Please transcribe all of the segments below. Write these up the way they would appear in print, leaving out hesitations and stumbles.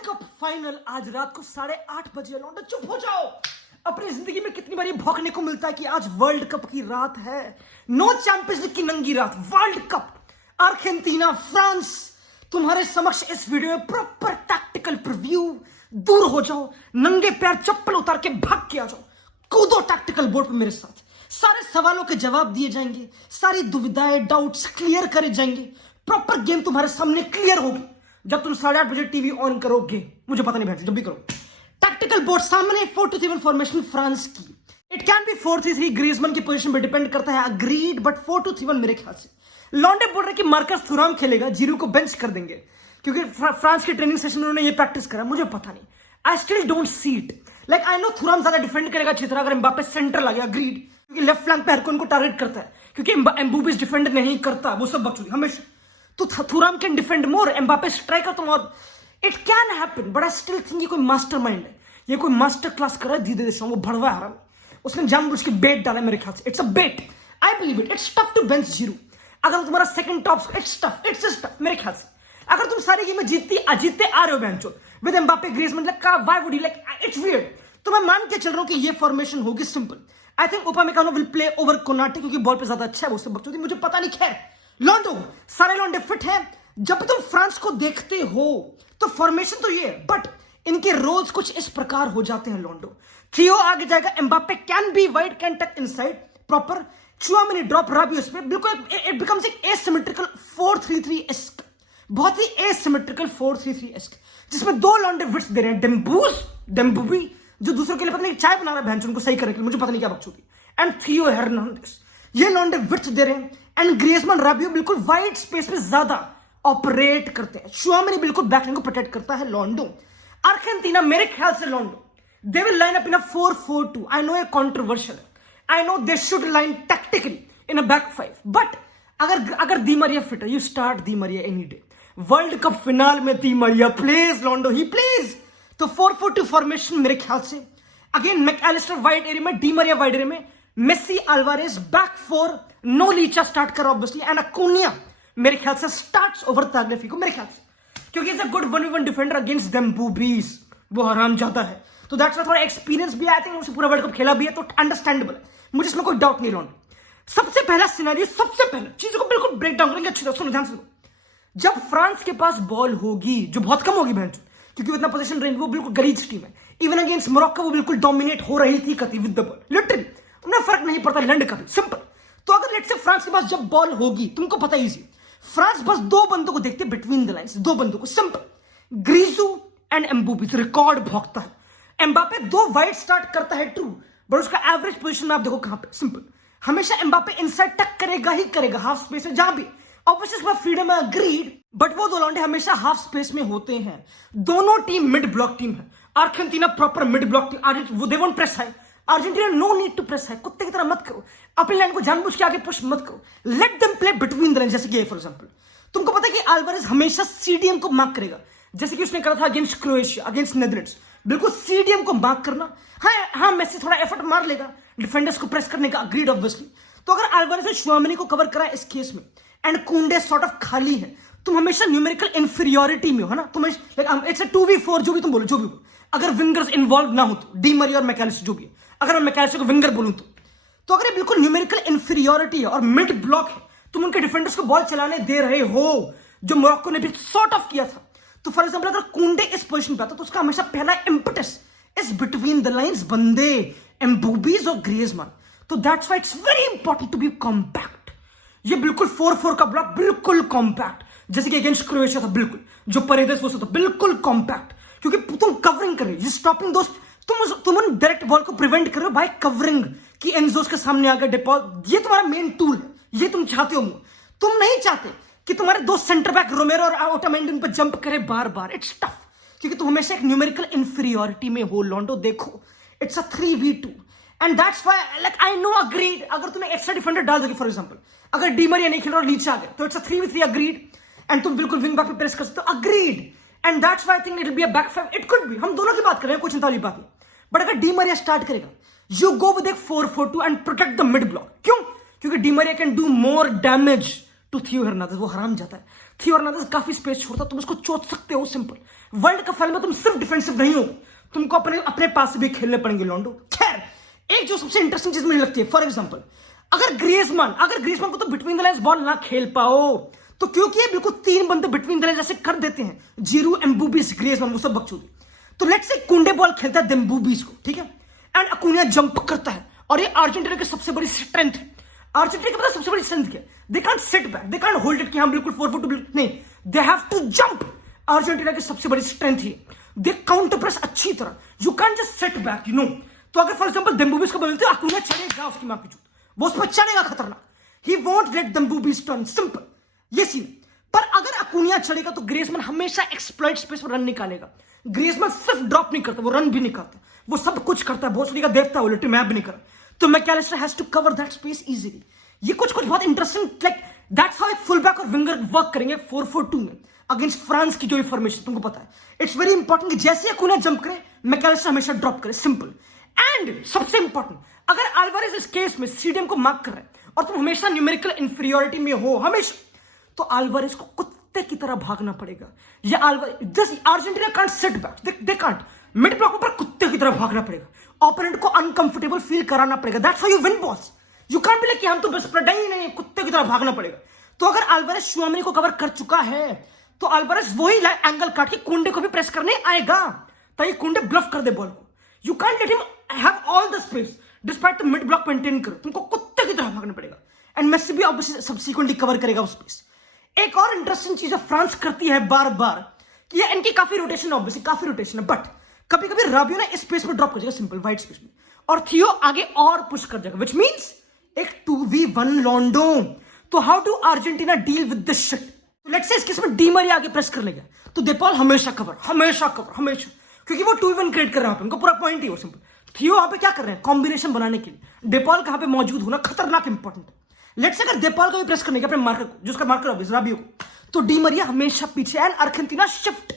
Cup final आज रात को 8:30 बजे। लौंडे चुप हो जाओ। अपनी जिंदगी में कितनी बार ये भौंकने को मिलता है कि आज वर्ल्ड कप की रात है। नो चैंपियंस लीग की नंगी रात, वर्ल्ड कप, अर्जेंटीना फ्रांस तुम्हारे समक्ष इस वीडियो में प्रॉपर टैक्टिकल प्रीव्यू। दूर हो जाओ, नंगे पैर चप्पल उतार के भाग के आ जाओ, कूदो टैक्टिकल बोर्ड पे मेरे साथ। सारे सवालों के जवाब दिए जाएंगे, सारी दुविधाएं डाउट्स क्लियर करे जाएंगे। प्रॉपर गेम तुम्हारे सामने क्लियर होगी जब तुम 8:30 बजे टीवी ऑन करोगे। मुझे पता नहीं भैंस, जब भी करो। टैक्टिकल बोर्ड सामने 4-2-3-1 फॉर्मेशन फ्रांस की। इट कैन बी 4-3-3, ग्रीजमैन की पोजीशन पे डिपेंड करता है, अग्रीड, बट 4-2-3-1 मेरे ख्याल से। लॉन्डे बोल रहे कि मार्कस थुराम खेलेगा, जीरू को बेंच कर देंगे क्योंकि फ्रांस के ट्रेनिंग सेशन में उन्होंने ये प्रैक्टिस करा। मुझे पता नहीं, I still don't see it. Like I know Thuram ज्यादा डिफेंड करेगा अच्छी तरह अगर एम्बापे सेंटर लगे, अग्रीड, क्योंकि लेफ्ट फ्लैंक पे हर कोई उनको टारगेट करता है, क्योंकि एम्बूबी डिफेंड नहीं करता, वो सब बकचोदी हमेशा। तो Thuram can defend more, Mbappe striker तुम, और it can happen, but I still think ये कोई मास्टरमाइंड है, ये कोई मास्टर क्लास कर रहा है धीरे धीरे। वो भड़वा हराम, उसने जानबूझ के बेट डाला मेरे ख्याल से। It's a bet, I believe it. It's tough to bench Giroud अगर तुम्हारा second top, it's tough, it's tough मेरे ख्याल से। अगर तुम सारी गेम में जीतते आ रहे हो बेंचो with Mbappe, Griezmann, like why would you, like it's weird. तो मैं मान के चल रहा हूं कि ये फॉर्मेशन होगी simple. I think Upamecano will play over Konate क्योंकि बॉल पे ज्यादा अच्छा है, वो सब बकचोदी मुझे पता नहीं। खैर, लॉन्डो सारे लॉन्डे फिट है। जब तुम फ्रांस को देखते हो तो फॉर्मेशन तो ये है, बट इनके रोल्स कुछ इस प्रकार हो जाते हैं। लॉन्डो थियो आगे जाएगा, Mbappe can be wide, can टक इनसाइड प्रॉपर, चुआमेनी ड्रॉप राबियोस पे, बिल्कुल इट बिकम्स एक एसिमेट्रिकल 4-3-3 एस्क, बहुत ही एसिमेट्रिकल 4-3-3 एस्क, जिसमें दो लॉन्डे विट्स दे रहे हैं, डेम्बूबी जो दूसरों के लिए पता नहीं चाय बना रहा है भैंस, उनको सही करने के लिए, मुझे पता नहीं क्या बकचोदी, एंड थियो हर्नांडेस, ये लॉन्डे विट्स दे रहे हैं। एंड ग्रीजमैन, राबियो बिल्कुल वाइड स्पेस में ज्यादा ऑपरेट करते हैं। चुआमेनी बिल्कुल बैकलाइन को प्रोटेक्ट करता है। लॉन्डो अर्जेंटीना मेरे ख्याल से लॉन्डो they will line up in a 4-4-2। I know ये कंट्रोवर्शियल है, I know they should line tactically in a back 5, but अगर दी मरिया फिट है, you start Di Maria any day. World cup final में Di Maria pledge, लॉन्डो he plays. तो 4-4-2 formation मेरे ख्याल से। Again MacAllister wide area में, Di Maria wide area में, Messi Alvarez back 4, no Licha start कर obviously, and Acuna मेरे ख्याल से स्टार्ट्स ओवर तागलेफिको मेरे ख्याल से, क्योंकि is a good 1v1 defender against them बूबीज, वो हराम जाता है। तो दैट्स व्हाई थोड़ा एक्सपीरियंस भी, आई थिंक उसे पूरा वर्ल्ड कप खेला भी है, तो अंडरस्टैंडेबल है, मुझे इसमें कोई डाउट नहीं। लॉन्डो सबसे पहला सिनेरियो, सबसे पहले चीजों को बिल्कुल ब्रेक डाउन करेंगे अच्छी तरह, सुनो ध्यान से। जब फ्रांस के पास बॉल होगी, जो बहुत कम होगी भैंस, क्योंकि इतना पोजीशन रेंज, वो बिल्कुल गलीज टीम है। इवन अगेंस्ट मोरक्को वो बिल्कुल डोमिनेट हो रही थी कती विद द बॉल, लिटरली उन्हें फर्क नहीं पड़ता लैंड का भी, सिंपल। तो अगर लेट्स से फ्रांस के पास जब बॉल होगी, तुमको पता है इजी, फ्रांस बस दो बंदों को देखते बिटवीन द लाइंस, दो बंदों को, सिंपल, ग्रीजू एंड एम्बूबी। रिकॉर्ड भौंकता है। एम्बापे दो वाइड स्टार्ट करता है, ट्रू, बट उसका एवरेज पोजीशन में आप देखो कहां पे, सिंपल, हमेशा एम्बापे इनसाइड टक करेगा ही करेगा, हाफ स्पेस में जहां भी, ऑब्वियसली फ्रीडम है, अग्रीड, बट वो दो लॉन्डे हमेशा हाफ स्पेस में होते हैं। दोनों टीम मिड ब्लॉक टीम है। Argentina proper mid block team, वो they won't press high, Argentina no need to press high, कुत्ते की तरह मत करो, अपनी लाइन को जानबूझ के आगे पुश मत करो, let them play between the line. जैसे कि फॉर एग्जांपल तुमको पता है कि अल्वारेज हमेशा सीडीएम को मार्क करेगा, जैसे कि उसने करा था अगेंस्ट क्रोएशिया, अगेंस्ट नेदरलैंड्स, बिल्कुल सीडीएम को मार्क करना। हाँ मेसी थोड़ा एफर्ट मार लेगा डिफेंडर्स को प्रेस करने का, अग्रीड ऑब्वियसली। तो अगर अल्वारेज ने चुआमेनी को कवर करा इस केस में, एंड कुंडे सॉर्ट ऑफ खाली है, तुम हमेशा न्यूमेरिकल इंफीरियोरिटी में हो ना, तुम लाइक इट्स अ 2v4, जो भी तुम बोलो, जो भी बोलो, अगर विंगर्स इन्वॉल्व ना हो तो, डी मरिया और मैकएलिस्टर जो भी है, अगर मैं मैकएलिस्टर को विंगर बोलूं तो अगर ये बिल्कुल न्यूमेरिकल इंफीरियोरिटी है और मिड ब्लॉक है, तुम उनके डिफेंडर्स को बॉल चलाने दे रहे हो, जो मोरक्को ने भी सॉर्ट ऑफ किया था। तो फॉर एग्जांपल अगर कुंडे इस पोजीशन पे आता तो उसका हमेशा पहला impetus is between the lines, बंदे एम्बूबीज और ग्रीजमैन। तो that's why it's very important to be compact. ये बिल्कुल 4-4 का ब्लॉक, बिल्कुल कॉम्पैक्ट, जैसे कि अगेंस्ट क्रोएशिया था, बिल्कुल जो परेदेस वो था, बिल्कुल कॉम्पैक्ट, क्योंकि तुम कवरिंग कर रहे हो, स्टॉपिंग दोस्त, तुम उन डायरेक्ट बॉल को प्रिवेंट कर रहे हो बाय कवरिंग, कि एनजोस के सामने आकर डिपॉल, ये तुम्हारा मेन टूल है, ये तुम चाहते हो। तुम नहीं चाहते कि तुम्हारे दो सेंटर बैक रोमेरो और ओटामेंडी पर जंप करे बार बार, इट्स टफ, क्योंकि तुम हमेशा एक न्यूमेरिकल इंफीरियोरिटी में हो। लॉन्डो देखो, it's a 3v2, and that's why like I no, agreed, अगर तुम्हें एक्स्ट्रा डिफेंडर डाल दोगे, फॉर एग्जांपल अगर डी मरिया नहीं खेल रहा और लीचा आ गया, तो it's a 3v3, agreed, and तुम बिल्कुल विंग बैक पे प्रेस कर सकते हो, agreed, and that's why I think it will be a back 5, it could B, हम दोनों की बात कर रहे हैं, कुछ चिंता वाली बात नहीं, बट अगर डी मरिया स्टार्ट करेगा, you go with 4-4-2 and protect the mid block. क्यों? क्योंकि Di Maria can do more damage to Theo Hernandez, वो हराम जाता है। थियो हर्नांडेज काफी स्पेस छोड़ता, तुम उसको चोट सकते हो, सिंपल। वर्ल्ड कप फाइनल में तुम सिर्फ डिफेंसिव नहीं हो, तुमको अपने पास भी खेलने पड़ेंगे लॉन्डो। खैर, एक जो सबसे इंटरेस्टिंग चीज मुझे लगती है, फॉर एग्जाम्पल अगर ग्रीजमान को तो बिटवीन द लाइन्स बॉल ना खेल पाओ, तो क्योंकि ये बिल्कुल 3 बंदे बिटवीन द लाइन्स ऐसे कर देते हैं, जीरू, एम्बूबीस, ग्रीजमान, वो सब बकचोदी। तो लेट्स से कुंडे बॉल खेलता है देम्बूबीस को, ठीक है, एंड अकुनिया जंप करता है, और ये अर्जेंटीना की सबसे बड़ी स्ट्रेंथ है। अर्जेंटीना की पता सबसे बड़ी स्ट्रेंथ क्या है? They can't sit back, they can't hold it कि हम बिल्कुल 4-4-2 नहीं, they have to jump. Argentina की सबसे बड़ी स्ट्रेंथ है, दे काउंटर प्रेस अच्छी तरह, you can't just sit back, you know. तो अगर फॉर एग्जांपल देम्बूबीस को बोलते हैं अकुनिया चढ़ेगा उसकी मां की चूत, वो उस पर चढ़ेगा खतरनाक, ही वोंट लेट देम्बूबीस टर्न, सिंपल, ये सीन। पर अगर अकुनिया चढ़ेगा तो ग्रीजमान हमेशा एक्सप्लॉइट स्पेस पर रन निकालेगा। ग्रीजमान सिर्फ ड्रॉप नहीं करता, वो रन भी नहीं करता, वो सब कुछ करता है, बहुत का देवता, वो लिटरली मैप भी नहीं कर। तो Mac Allister has to cover that space easily. ये कुछ बहुत इंटरेस्टिंग, लाइक दैट्स हाउ एक फुल बैक और विंगर वर्क करेंगे 4-4-2 में अगेंस्ट फ्रांस की जो भी फॉर्मेशन, तुमको पता है। इट्स वेरी इंपॉर्टेंट कि जैसे अकुनिया जंप करे, मैकलिस्टर हमेशा ड्रॉप करे, सिंपल। एंड सबसे इंपॉर्टेंट, अगर अल्वारेज इस केस में सीडीएम को मार्क कर रहा है और तुम हमेशा न्यूमेरिकल इंफीरियोरिटी में हो हमेशा, तो अल्वारेज को कुत्ते की तरह भागना पड़ेगा। ये Argentina can't sit back, they can't, mid block पर कुत्ते की तरह भागना पड़ेगा, ओपोनेंट को अनकंफर्टेबल फील कराना पड़ेगा। That's how you win balls. You can't be like कि हम तो बस प्रडा ही नहीं है, कुत्ते की तरह भागना पड़ेगा। तो अगर अल्वारेज शुआमनी को कवर कर चुका है, तो अल्वारेज वही एंगल काट के कुंडे को भी प्रेस करने आएगा, ताकि कुंडे ब्लफ कर दे बॉल को। You can't let him have all the space despite the mid block maintain कर, तुमको कुत्ते की तरह भागना पड़ेगा। एंड मेसी भी ऑब्वियसली सब्सिक्वेंटली कवर करेगा उस स्पेस। एक और इंटरेस्टिंग चीज फ्रांस करती है बार बार, कि ये इनकी काफी रोटेशन, ऑब्वियसली काफी रोटेशन है, बट कभी कभी राबियो ना इस स्पेस पर ड्रॉप कर जाएगा, सिंपल वाइट स्पेस में, और थियो आगे और पुश कर जाएगा, विच मींस एक 2v1 लॉन्डो। तो how do Argentina deal with this shit? तो लेट्स से इस केस में डी मरिया आगे प्रेस कर लेगा, तो दे पॉल हमेशा कवर, क्योंकि वो 2v1 क्रिएट कर रहा है, उनका पूरा पॉइंट ही वो सिंपल। थियो वहां पे क्या कर रहे हैं? कॉम्बिनेशन बनाने के लिए डेपॉल कहां पे मौजूद होना खतरनाक इंपॉर्टेंट है। लेट्स से अगर डेपॉल को भी प्रेस करने के अपने मार्कर को, जिसका मार्कर राबियो को, तो डी मरिया हमेशा पीछे, and Argentina shift,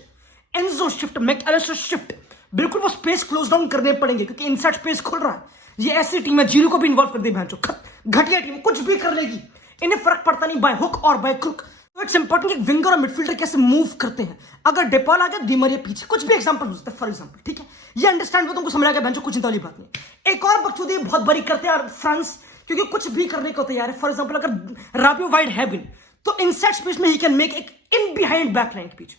Enzo shift, Mac Allister shift, बिल्कुल वो स्पेस क्लोज डाउन करने पड़ेंगे, क्योंकि इनसाइड स्पेस खुल रहा है। ये ऐसी टीम है, जीरो को भी इन्वॉल्व कर दे, घटिया टीम, कुछ भी कर लेगी, इन्हें फर्क पड़ता नहीं बाय हुक और बाय क्रुक। तो इट्स इंपॉर्टेंट कि विंगर और मिडफील्डर कैसे मूव करते हैं। अगर डेपॉल आ गया, डी मरिया पीछे, कुछ भी एग्जांपल हो सकता है, फॉर एग्जांपल, ठीक है, ये अंडरस्टैंड हो, तुमको समझ आ गया बेंचो, कुछ चिंता वाली बात नहीं। एक और बकचोदी बहुत बड़ी करते हैं फ्रांस, क्योंकि कुछ भी करने को तैयार है। फॉर एग्जांपल अगर राबियो वाइड है बिन, तो इनसाइड स्पेस में ही कैन मेक एक इन बिहाइंड बैक लाइन के पीछे।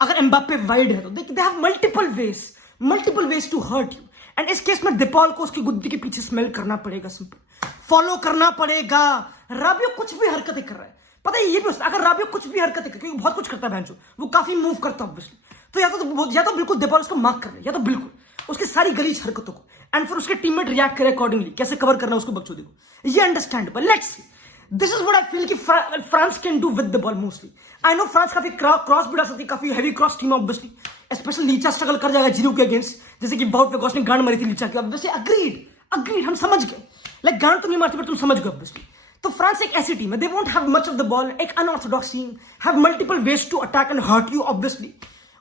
अगर एम्बाप्पे वाइड है तो they have multiple ways to hurt you, and इस केस में डेपॉल को उसकी गुद्दी के पीछे स्मेल करना पड़ेगा, सिंपल फॉलो करना पड़ेगा। राबियो कुछ भी हरकतें कर रहा है, पता है ये भी, अगर राबियो कुछ भी हरकतें कर, क्योंकि बहुत कुछ करता है बेंचो, वो काफी मूव करता है ऑब्वियसली, तो या तो बिल्कुल डेपॉल उसको मार्क कर ले, या तो बिल्कुल उसकी सारी गलीज हरकतों को, एंड फिर उसके टीममेट रिएक्ट करे अकॉर्डिंगली, कैसे कवर करना उसको बकचोदी को, ये understandable. Let's see, this is what I feel कि France can do with the ball mostly. I know France काफी क्रॉस भी डाल सकती है, काफी heavy cross team obviously, specially Licha struggle कर जाएगा जीरो के अगेंस्ट, जैसे कि बाउट वेगॉस ने गांड मारी थी लीचा की, ऑब्वियसली अग्रीड, हम समझ गए, लाइक गांड तो नहीं मारती पर तुम समझ गए ऑब्वियसली। तो फ्रांस एक ऐसी टीम है, they won't have much of the ball, एक unorthodox team, have multiple ways to attack and hurt you obviously.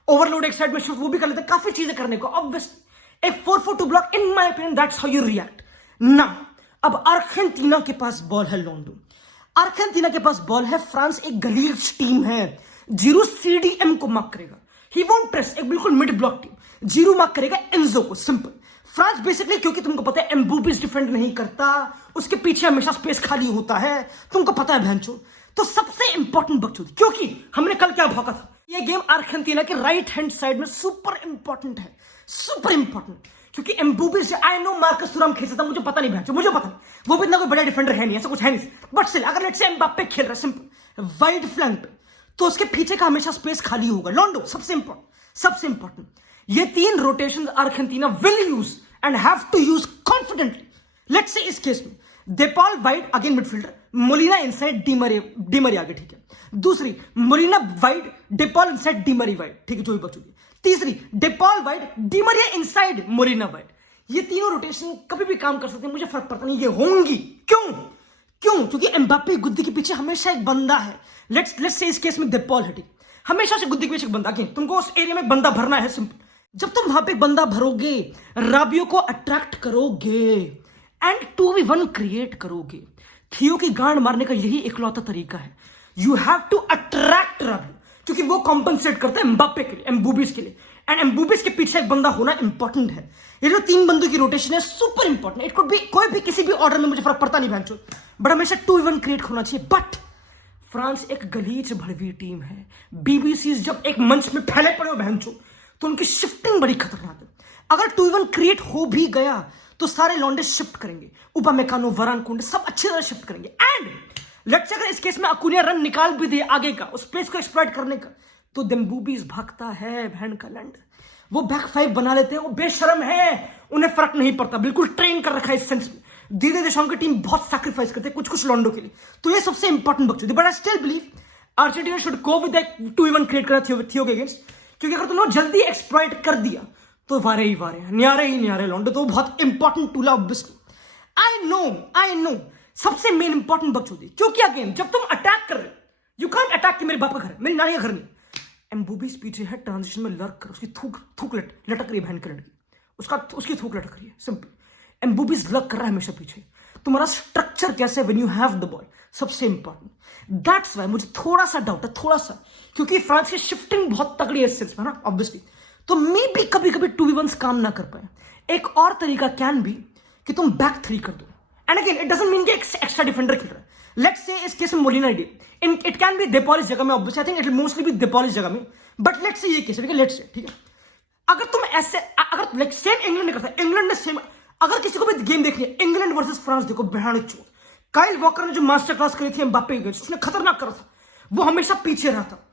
Overload एक साइड में शूट वो भी कर लेते हैं, काफी चीजें करने को ऑब्वियसली। एक 4-4-2 block, in my opinion that's how you react. Now अब अर्जेंटीना के पास बॉल है लॉन्डो, अर्जेंटीना के पास बॉल है, फ्रांस एक गलीज टीम है, जीरो सीडीएम को मार्क करेगा, ही वोंट प्रेस, एक बिल्कुल mid block team, zero mark करेगा एंजो को, सिंपल। फ्रांस बेसिकली, क्योंकि तुमको पता है एम्बूबीस डिफेंड नहीं करता, उसके पीछे हमेशा स्पेस खाली होता है, तुमको पता है भैंचो। तो सबसे इंपॉर्टेंट बकचोदी, क्योंकि हमने कल क्या भौंका था, ये गेम अर्जेंटीना के राइट हैंड साइड में सुपर इंपॉर्टेंट है, सुपर इंपॉर्टेंट, क्योंकि एम्बूबीस, आई नो मार्कस तुरम खेल सकता, मुझे पता नहीं भैंचो, मुझे पता नहीं, वो भी इतना कोई बड़ा डिफेंडर है नहीं, ऐसा कुछ है नहीं, बट स्टिल अगर लेट्स से एम्बाप्पे खेल रहा है सिंपल वाइड फ्लैंक पे, तो उसके पीछे का हमेशा स्पेस खाली होगा। लॉन्डो सबसे इंपॉर्टेंट, ये 3 rotation Argentina will use and have to use confidently. Let's say इस केस में De Paul wide, again midfielder, Molina inside, Di Maria आगे, ठीक है। दूसरी, Molina wide, De Paul inside, Di Maria wide, ठीक है, जो भी बचोगी। तीसरी, De Paul wide, Di Maria inside, Molina wide. ये तीनों रोटेशन कभी भी काम कर सकते हैं, मुझे फर्क पड़ता नहीं, ये होंगी। क्यों? क्योंकि एम्बाप्पे गुद्दी के पीछे हमेशा एक बंदा है। लेट्स से इस केस में डेपॉल है, ठीक, हमेशा से गुद्दी के पीछे एक बंदा, तुमको उस एरिया में बंदा भरना है, सिंपल। जब तुम वहां पे एक बंदा भरोगे, राबियो को अट्रैक्ट करोगे एंड 2v1 क्रिएट करोगे, थियो की गांड मारने का यही इकलौता तरीका है। You have to attract Rabiot, क्योंकि वो कॉम्पनसेट करता है एम्बाप्पे के लिए, एम्बूबिस के लिए, एंड एम्बूबिस के पीछे एक बंदा होना इंपॉर्टेंट है। ये जो 3 बंदों की रोटेशन है super important. It could B कोई भी किसी भी ऑर्डर में, मुझे फर्क पड़ता नहीं भैंचो, बट हमेशा 2v1 क्रिएट होना चाहिए। बट फ्रांस एक गलीच भड़वी टीम है। बीबीसी जब एक मंच में फैले पड़े हो भैंचो, तो उनकी शिफ्टिंग बड़ी खतरनाक है। अगर 2v1 क्रिएट हो भी गया तो सारे लॉन्डे शिफ्ट करेंगे, उपामेकानो, वरान, कुंडे सब अच्छी तरह शिफ्ट करेंगे। एंड लेट्स से अगर इस केस में अकुनिया रन निकाल भी दे आगे का, उस प्लेस को एक्सप्लॉइट करने का, तो देम्बूबीज भागता है बहन का लैंड। वो बैक 5 बना लेते हैं, वो बेशरम है, उन्हें फर्क नहीं पड़ता, बिल्कुल ट्रेन कर रखा है इस सेंस में। दीदी देशों की टीम बहुत सैक्रिफाइस करते हैं कुछ लॉन्डो के लिए, तो ये सबसे इंपॉर्टेंट बकचोदी। But I still believe Argentina should go with 2v1 create करा थियो के अगेंस्ट, क्योंकि अगर तुमने जल्दी एक्सप्लॉइट कर दिया तो वारे ही वारे, न्यारे ही न्यारे लॉन्डो, तो बहुत इंपॉर्टेंट टूल है ऑब्वियसली। आई नो सबसे मेन इंपॉर्टेंट बकचोदी, क्योंकि अगेन जब तुम अटैक कर रहे हो, यू कांट अटैक कि मेरे बाप का घर है, मेरी नानी का घर नहीं। एम्बूबीज पीछे है, ट्रांजिशन में लर्क कर, उसकी थूक लटक रही है बहन के लड़की, उसकी थूक लटक रही है, सिंपल। एम्बूबीज लर्क कर रहा है हमेशा पीछे। तुम्हारा स्ट्रक्चर कैसे when you have the ball, सबसे इंपॉर्टेंट। दैट्स वाई मुझे थोड़ा सा डाउट है, थोड़ा सा, क्योंकि फ्रांस की शिफ्टिंग बहुत तगड़ी है इस सेंस में ना ऑब्वियसली, तो मे भी कभी 2v1 काम ना कर पाए। एक और तरीका कैन बी कि तुम बैक 3 कर दो, and again it doesn't mean कि एक्स्ट्रा डिफेंडर खेल रहा है। लेट्स से इस केस में Molina it can be De Paul जगह में, obviously I think it will mostly be De Paul जगह में, बट लेट्स से ये केस है, लेट्स से, ठीक है। अगर तुम ऐसे, अगर लाइक सेम इंग्लैंड ने करता, इंग्लैंड ने सेम, अगर किसी को भी गेम देखनी है इंग्लैंड वर्सेस फ्रांस, देखो बेहाड़ चोट, काइल वॉकर ने जो मास्टर क्लास करी थी एम्बाप्पे के अगेंस्ट, उसने खतरनाक करा था, वो हमेशा पीछे रहा था।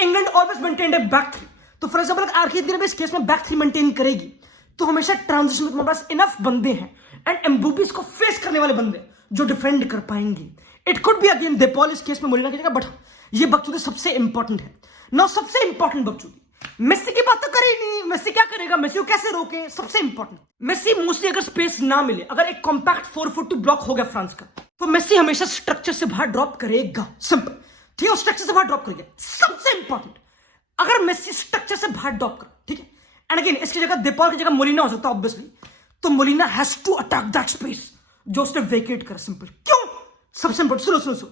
इंग्लैंड ऑलवेज मेंटेन्ड ए बैक 3, तो फॉर एग्जांपल अर्जेंटीना भी इस केस में बैक 3 मेंटेन करेगी, तो हमेशा ट्रांजिशन में तुम्हारे पास इनफ बंदे हैं एंड एम्बूबीज को फेस करने वाले बंदे जो डिफेंड कर पाएंगे। इट कुड बी अगेन डेपॉल इस केस में मोलिना की जगह, बट ये बकचोदी सबसे इंपॉर्टेंट है ना, सबसे इंपॉर्टेंट बकचोदी। मेसी की बात तो करे नहीं, मेसी क्या करेगा, मेसी को कैसे रोके, सबसे इंपॉर्टेंट। मेसी मोस्टली अगर स्पेस ना मिले, अगर एक कॉम्पैक्ट 4-4-2 ब्लॉक हो गया फ्रांस का, तो मेसी हमेशा स्ट्रक्चर से बाहर ड्रॉप करेगा, सिंपल, ठीक है, स्ट्रक्चर से बाहर ड्रॉप करेगा, सबसे इंपॉर्टेंट। अगर मेसी स्ट्रक्चर से बाहर ड्रॉप कर, ठीक है, एंड अगेन इसकी जगह डेपॉल की जगह मोलिना हो सकता है ऑब्वियसली, तो Molina has to attack that space जो उसने वेकेट कर, सिंपल। क्यों? सबसे इंपॉर्टेंट, सुनो,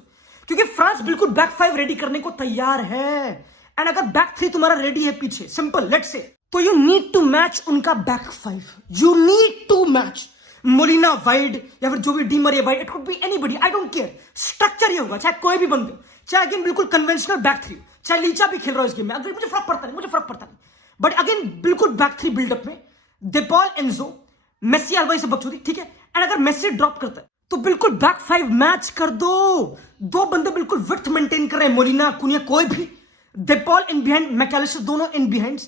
क्योंकि फ्रांस बिल्कुल बैक 5 रेडी करने को तैयार है, एंड अगर बैक 3 तुम्हारा रेडी है पीछे, सिंपल, लेट्स से, तो यू नीड टू मैच उनका back 5, you need to match Molina wide या फिर जो भी Di Maria wide, it could be anybody, I don't care, structure ही होगा, चाहे कोई भी बंदे, चाहे अगेन बिल्कुल कन्वेंशनल बैक 3, चाहे लीचा भी खेल रहा है इस गेम में, अगर मुझे फर्क पड़ता नहीं, बट अगेन बिल्कुल बैक 3 बिल्डअप में डेपॉल, एंजो, मेसी, अल्वा से बकचोदी, ठीक है। एंड अगर मेसी ड्रॉप करता है तो बिल्कुल बैक 5 मैच कर दो बंदे बिल्कुल विड्थ मेंटेन कर रहे हैं, मोलिना, कुनिया, कोई भी, डेपॉल इन बिहाइंड, मैकलिस्टर दोनों इन बिहाइंड,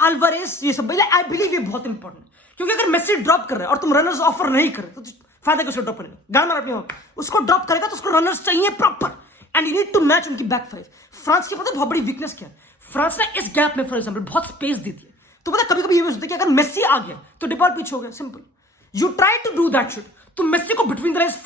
अल्वारेज, ये सब, आई बिलीव ये बहुत इंपॉर्टेंट है, क्योंकि अगर मेसी ड्रॉप कर रहा है और तुम रनर्स ऑफर नहीं कर रहे तो फायदा कैसे ड्रॉप करेगा, गाना अपने उसको ड्रॉप करेगा तो उसको रनर्स चाहिए proper, and you need to match उनकी बैक 5। फ्रांस की पता है बहुत बड़ी वीकनेस क्या है, फ्रांस ने इस गैप में फॉर एग्जांपल बहुत स्पेस दी थी, तो पता कभी ये भी होता है कि अगर मेसी आ गया तो डेपॉल पीछे हो गया, simple. You try to do that shit, तुम मेसी को बिटवीन द लाइंस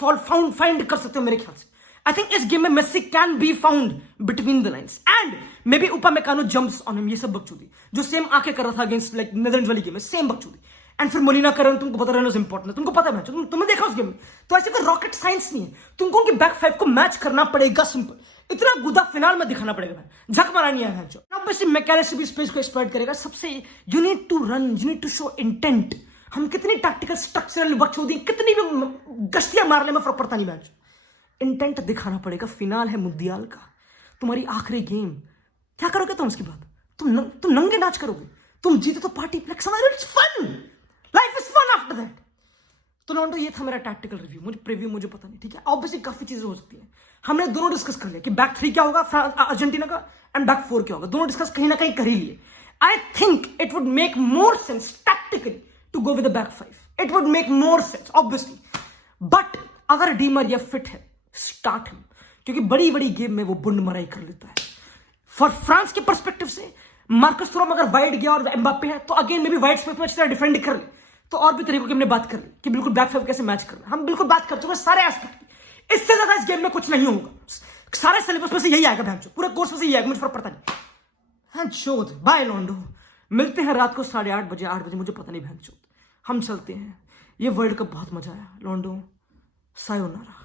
फाइंड कर सकते हो मेरे ख्याल से। आई थिंक इस गेम में Messi can be found between the lines, and maybe Upamecano jumps on him, ये सब बकचोदी जो सेम आके कर रहा था अगेंस्ट लाइक नेदरलैंड्स वाली गेम में, सेम बकचोदी। एंड फिर मोलिना कर रहे हैं, तुमको पता रनर्स इंपॉर्टेंट है, तुमको पता है, तुमने देखा उस गेम में, तो ऐसे कोई रॉकेट साइंस नहीं है, तुमको उनकी बैक 5 को मैच करना पड़ेगा, सिंपल। इतना गुदा फिनाल में दिखाना पड़ेगा भाई, झक मारा नहीं है ऑब्वियसली। मैकलिस्टर भी स्पेस को एक्सप्लॉइट करेगा, सबसे you need to run, you need to show intent. हम कितनी टैक्टिकल स्ट्रक्चरल बकचोदी, कितनी भी गश्तियां मारने में फर्क पड़ता नहीं मैच, इंटेंट दिखाना पड़ेगा। फिनाल है मुंडियल का, तुम्हारी आखिरी गेम, क्या करोगे तुम उसके बाद? तुम नंगे नाच करोगे, तुम जीते तो party, it's fun, life is fun after that. तो लॉन्डो ये था मेरा टैक्टिकल रिव्यू, मुझे पता नहीं, ठीक है, ऑब्वियसली काफी चीजें हो सकती है, हमने दोनों डिस्कस कर लिया कि बैक 3 क्या होगा अर्जेंटीना का एंड बैक 4 क्या होगा, दोनों डिस्कस कहीं ना कहीं कर ही लिए। I think it would make more sense tactically to go with the back 5, it would make more sense obviously, but अगर डी मरिया फिट है, स्टार्ट हिम, क्योंकि बड़ी बड़ी गेम में वो बुंड मराई कर लेता है। फॉर फ्रांस के परस्पेक्टिव से मार्कस थुराम अगर वाइड गया और एम्बाप्पे है तो अगेन में भी वाइड स्पेस में अच्छी तरह डिफेंड कर ले, तो और भी तरीकों की हमने बात कर ली कि बिल्कुल बैक 5 कैसे मैच करना, हम बिल्कुल बात कर चुके सारे एस्पेक्ट की। इससे ज्यादा इस गेम में कुछ नहीं होगा, सारे सिलेबस में से यही आएगा, पूरे कोर्स में से यही आएगा, मुझे फर्क पड़ता नहीं। हाँ चोद, बाय लॉन्डो, मिलते हैं रात को 8:30 बजे, 8 बजे, मुझे पता नहीं, भैंस चोद, हम चलते हैं। ये वर्ल्ड कप बहुत मजा आया लॉन्डो, सायोनारा।